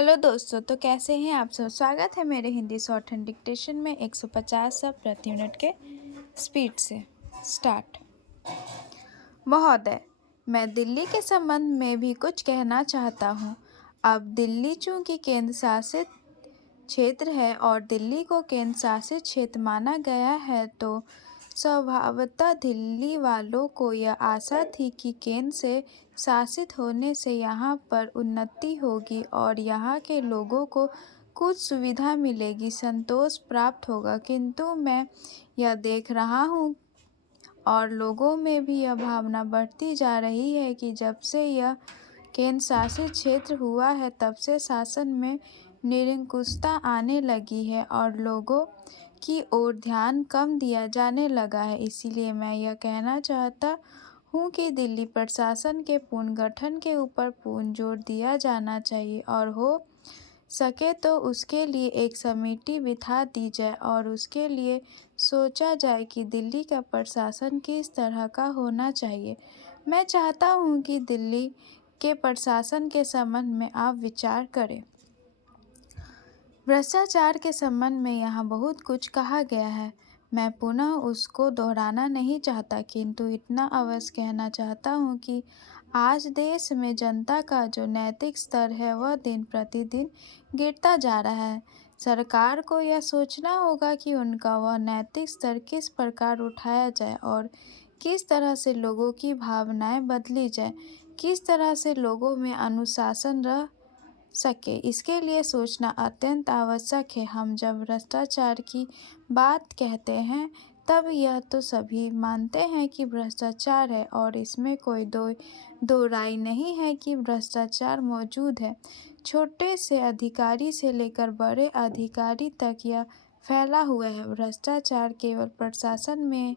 Hello दोस्तों, तो कैसे हैं आप सब। स्वागत है मेरे हिंदी शॉर्ट हैंड डिक्टेशन में 150 शब्द प्रति मिनट के स्पीड से। स्टार्ट। महोदय, मैं दिल्ली के संबंध में भी कुछ कहना चाहता हूँ। अब दिल्ली चूंकि केंद्र शासित क्षेत्र है और दिल्ली को केंद्र शासित क्षेत्र माना गया है, तो स्वभावतः दिल्ली वालों को यह आशा थी कि केंद्र से शासित होने से यहाँ पर उन्नति होगी और यहाँ के लोगों को कुछ सुविधा मिलेगी, संतोष प्राप्त होगा। किंतु मैं यह देख रहा हूँ और लोगों में भी यह भावना बढ़ती जा रही है कि जब से यह केंद्र शासित क्षेत्र हुआ है, तब से शासन में निरंकुशता आने लगी है और लोगों की ओर ध्यान कम दिया जाने लगा है। इसीलिए मैं यह कहना चाहता हूँ कि दिल्ली प्रशासन के पुनर्गठन के ऊपर पूर्ण जोर दिया जाना चाहिए और हो सके तो उसके लिए एक समिति बिठा दी जाए और उसके लिए सोचा जाए कि दिल्ली का प्रशासन किस तरह का होना चाहिए। मैं चाहता हूँ कि दिल्ली के प्रशासन के संबंध में आप विचार करें। भ्रष्टाचार के संबंध में यहाँ बहुत कुछ कहा गया है, मैं पुनः उसको दोहराना नहीं चाहता, किंतु इतना अवश्य कहना चाहता हूँ कि आज देश में जनता का जो नैतिक स्तर है वह दिन प्रतिदिन गिरता जा रहा है। सरकार को यह सोचना होगा कि उनका वह नैतिक स्तर किस प्रकार उठाया जाए और किस तरह से लोगों की भावनाएं बदली जाए, किस तरह से लोगों में अनुशासन रह सके, इसके लिए सोचना अत्यंत आवश्यक है। हम जब भ्रष्टाचार की बात कहते हैं तब यह तो सभी मानते हैं कि भ्रष्टाचार है और इसमें कोई दो राय नहीं है कि भ्रष्टाचार मौजूद है। छोटे से अधिकारी से लेकर बड़े अधिकारी तक यह फैला हुआ है। भ्रष्टाचार केवल प्रशासन में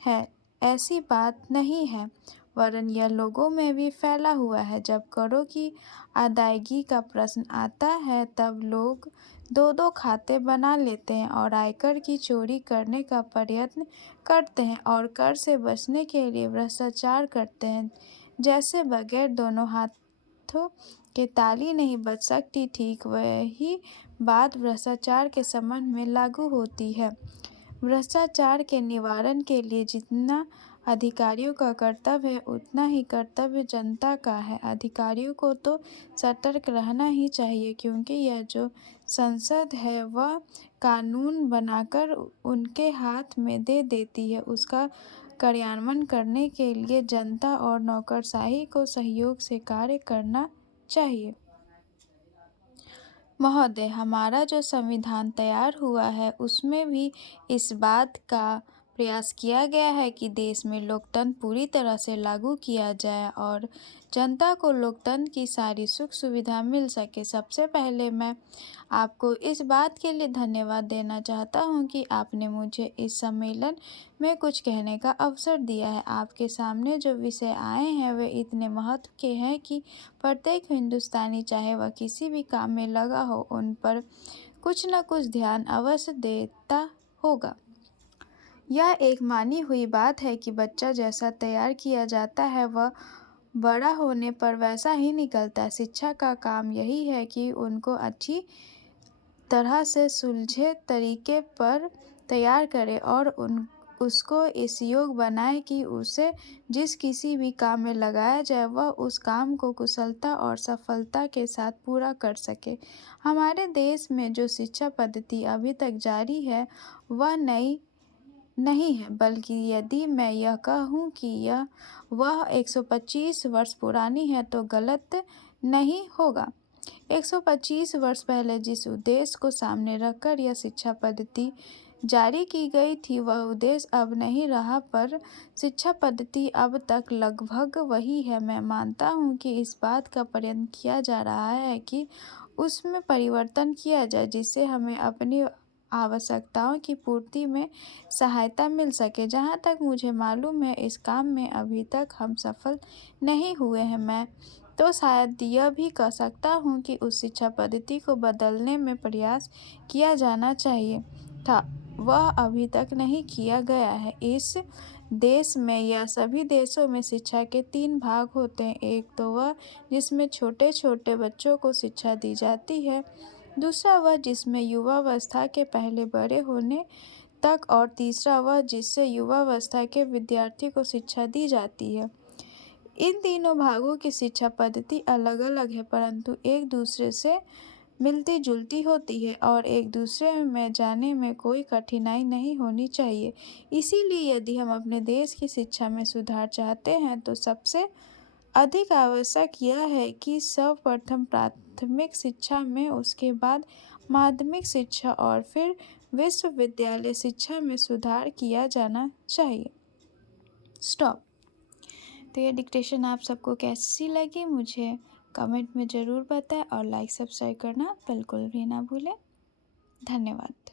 है ऐसी बात नहीं है, वरन यह लोगों में भी फैला हुआ है। जब करों की अदायगी का प्रश्न आता है तब लोग दो खाते बना लेते हैं और आयकर की चोरी करने का प्रयत्न करते हैं और कर से बचने के लिए भ्रष्टाचार करते हैं। जैसे बगैर दोनों हाथों के ताली नहीं बच सकती, ठीक वही बात भ्रष्टाचार के संबंध में लागू होती है। भ्रष्टाचार के निवारण के लिए जितना अधिकारियों का कर्तव्य है, उतना ही कर्तव्य जनता का है। अधिकारियों को तो सतर्क रहना ही चाहिए, क्योंकि यह जो संसद है वह कानून बनाकर उनके हाथ में दे देती है। उसका कार्यान्वयन करने के लिए जनता और नौकरशाही को सहयोग से कार्य करना चाहिए। महोदय, हमारा जो संविधान तैयार हुआ है उसमें भी इस बात का प्रयास किया गया है कि देश में लोकतंत्र पूरी तरह से लागू किया जाए और जनता को लोकतंत्र की सारी सुख सुविधा मिल सके। सबसे पहले मैं आपको इस बात के लिए धन्यवाद देना चाहता हूं कि आपने मुझे इस सम्मेलन में कुछ कहने का अवसर दिया है। आपके सामने जो विषय आए हैं वे इतने महत्व के हैं कि प्रत्येक हिंदुस्तानी, चाहे वह किसी भी काम में लगा हो, उन पर कुछ न कुछ ध्यान अवश्य देता होगा। यह एक मानी हुई बात है कि बच्चा जैसा तैयार किया जाता है वह बड़ा होने पर वैसा ही निकलता है। शिक्षा का काम यही है कि उनको अच्छी तरह से सुलझे तरीके पर तैयार करे और उसको इस योग बनाए कि उसे जिस किसी भी काम में लगाया जाए वह उस काम को कुशलता और सफलता के साथ पूरा कर सके। हमारे देश में जो शिक्षा पद्धति अभी तक जारी है वह नई नहीं है, बल्कि यदि मैं यह कहूँ कि वह 125 वर्ष पुरानी है तो गलत नहीं होगा। 125 वर्ष पहले जिस उद्देश्य को सामने रखकर यह शिक्षा पद्धति जारी की गई थी वह उद्देश्य अब नहीं रहा, पर शिक्षा पद्धति अब तक लगभग वही है। मैं मानता हूँ कि इस बात का प्रयत्न किया जा रहा है कि उसमें परिवर्तन किया जाए, जिससे हमें अपनी आवश्यकताओं की पूर्ति में सहायता मिल सके। जहाँ तक मुझे मालूम है इस काम में अभी तक हम सफल नहीं हुए हैं। मैं तो शायद यह भी कह सकता हूँ कि उस शिक्षा पद्धति को बदलने में प्रयास किया जाना चाहिए था, वह अभी तक नहीं किया गया है। इस देश में या सभी देशों में शिक्षा के 3 भाग होते हैं। एक तो वह जिसमें छोटे-छोटे बच्चों को शिक्षा दी जाती है, दूसरा वह जिसमें युवावस्था के पहले बड़े होने तक और तीसरा वह जिससे युवावस्था के विद्यार्थी को शिक्षा दी जाती है। इन तीनों भागों की शिक्षा पद्धति अलग-अलग है, परंतु एक दूसरे से मिलती-जुलती होती है और एक दूसरे में जाने में कोई कठिनाई नहीं होनी चाहिए। इसीलिए यदि हम अपने देश की शिक्षा में सुधार चाहते हैं तो सबसे अधिक आवश्यक यह है कि सर्वप्रथम प्राथमिक शिक्षा में, उसके बाद माध्यमिक शिक्षा और फिर विश्वविद्यालय शिक्षा में सुधार किया जाना चाहिए। स्टॉप। तो ये डिक्टेशन आप सबको कैसी लगी मुझे कमेंट में ज़रूर बताएं और लाइक सब्सक्राइब करना बिल्कुल भी ना भूलें। धन्यवाद।